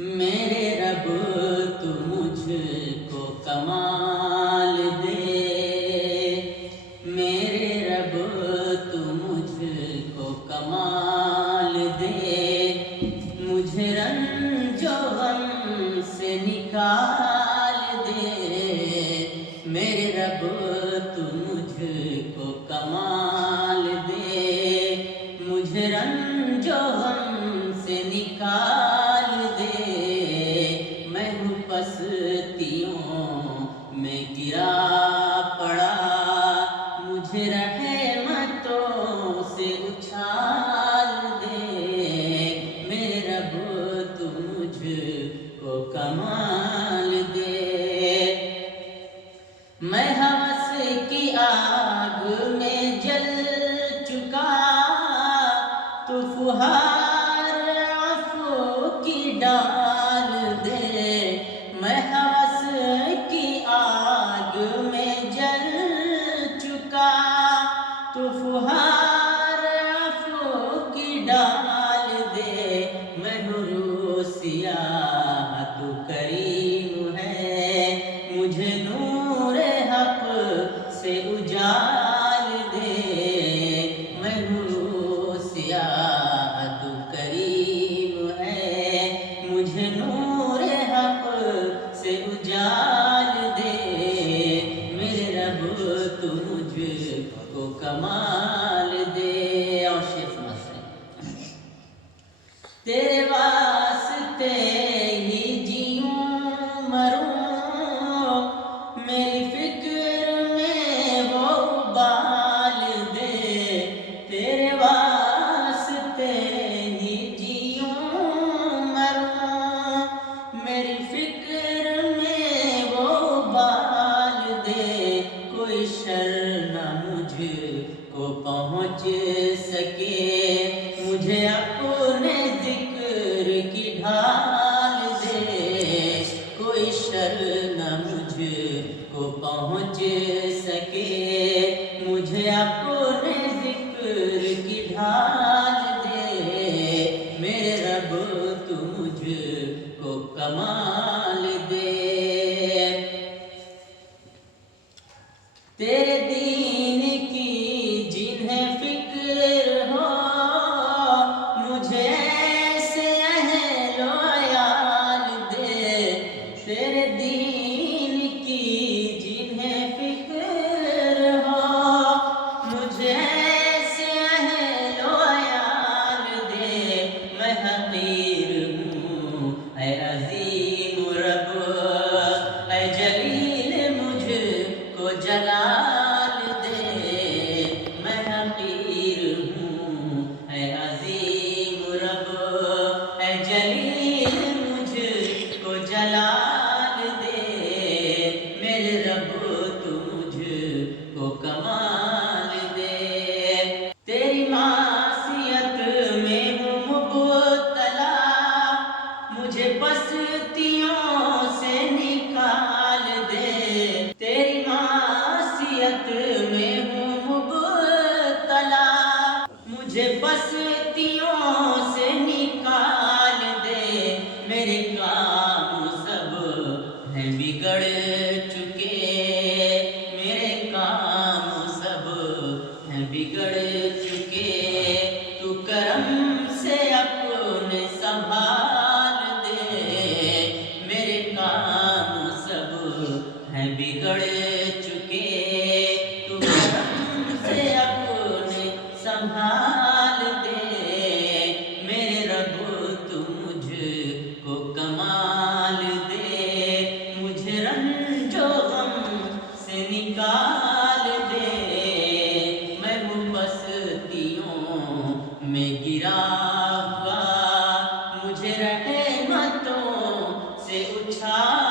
میرے رب تو مجھ کو کمال دے، میرے رب تو مجھ کو کمال دے، مجھے رنج و غم سے نکال دے، میرے رب تو مجھ کو کمال دے، مجھے رنج و غم سے نکال دے، میں ہوں پستیوں میں گرا پڑا، مجھے رحمتوں سے اچھال دے، میرے رب تو مجھ کو کمال دے، میں ہوس کی آگ میں جل چکا، تو فہار عفو کی ڈال دے، میں ہوس کی آگ میں جل چکا، تو فہار عفو کی ڈال دے، میں ہوں روح سیاہ تو کریم ہے، مجھے نور حق سے اجال دے، میں ہوں روح سیاہ تو کریم ہے، مجھے نور حق سے اجال دے، میرے رب تو مجھ کو کمال دے۔ اور شیخ سمجھتے ہیں تیرے واسطے ہی جیوں مروں، میری فکر میں وہ بال دے، تیرے واسطے ہی جیوں مروں، میری فکر میں وہ بال دے، کوئی شر نہ مجھ کو پہنچ سکے، مجھے اپنے ذکر کی ڈھال دے، کوئی شر نہ مجھ کو پہنچ سکے، مجھے اپنے ذکر کی ڈھال دے، میرے رب تو مجھ کو کمال دے، تیرے دین کی جنہیں فکر ہو، مجھے ایسے اہل و عیال دے، تیرے دین کی جنہیں فکر ہو، مجھے ایسے اہل و عیال دے، میں حقیر ہوں اے عظیم رب، اے جلیل مجھ کو جلال دے، میں حقیر ہوں اے عظیم رب، اے جلیل مجھ کو جلال دے، میرے رب تو مجھ کو کمال دے، تیری معصیت میں ہوں مبتلا، مجھے پستیوں سے نکال دے، تیری معصیت میں ہوں مبتلا، مجھے پستیوں سے نکال دے، میرے کام سب ہیں بگڑ چکے، میرے کام سب ہیں بگڑ چکے، تو کرم سے اپنے سنبھال دے، میرے کام سب ہیں بگڑ چکے، تو کرم سے اپنے سنبھال دے، میرے رب تو مجھ کو کمال دے، مجھے رنج و غم سے نکال دے، میں ہوں پستیوں میں گرا ہوا، مجھے رحمتوں سے اچھال